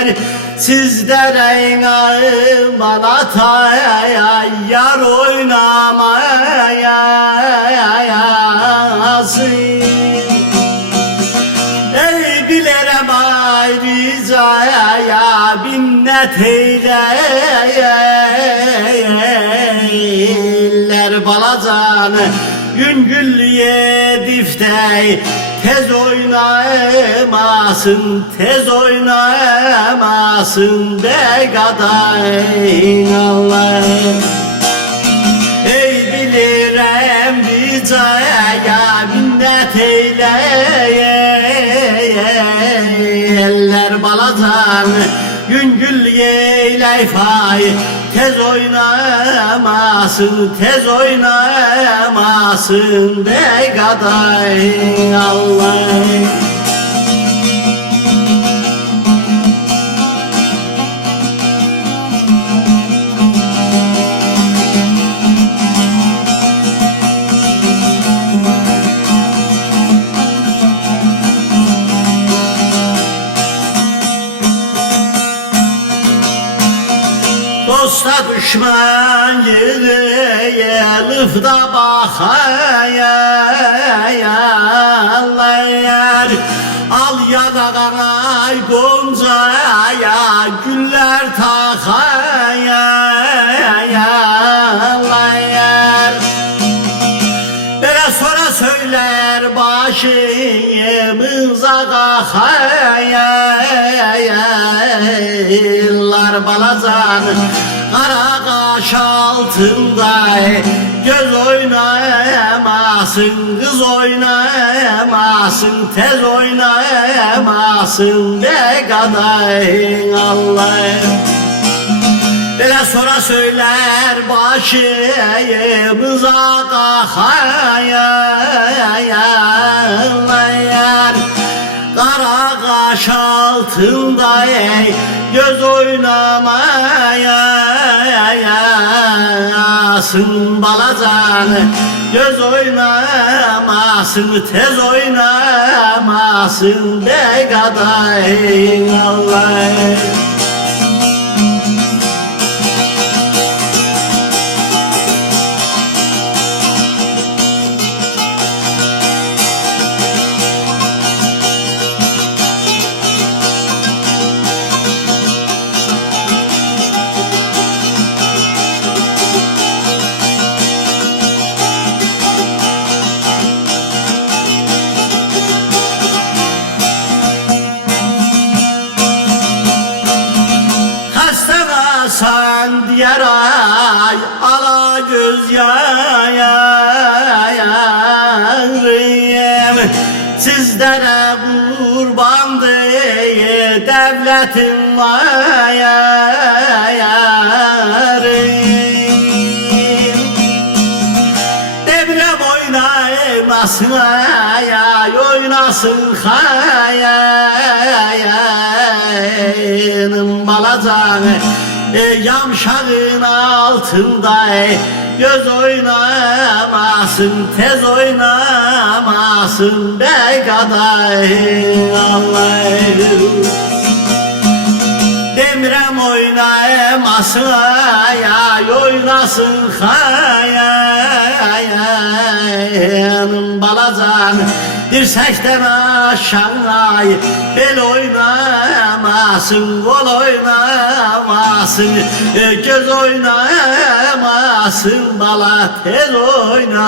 yer sizlere Malatya yar oynamayasın. Ey bilerem ayrıcaya binnet eyler balacanı Güngüllüye diftey tez oynamasın, tez oynamasın be gadayın Allah. Ey bilirem ricaya minnet eyler balacanı Güngüllüye eyleyfay tez oynamasın, tez oynamasın be gadayın Allah. Dosta düşman yığılıfda bakayar al yanağına goncaya güller takayar. Böyle sonra söyler başımıza kakayarlar balacanı kara kaş altında göz oynamasın, kız oynamasın, tez oynamasın be gadayın Allah. Böyle sonra söyler başımıza kakayarlar kara kaş altında göz oynamayasın balacanı göz oynamasın, tez oynamasın be gadayın Allah. Sen diğer ay ala göz yayarım sizlere kurban diye devletim vayarım. Devrem oynamasın ay oynasın hayalım balacanı yamşağın altında göz oynamasın, tez oynamasın be gadayın Allah. Demirem oynamasın ay oynasın hayalım balacanı dirsekten aşağı bel oynamasın, kol oynamasın, göz oynamasın, bala tez oynamasın.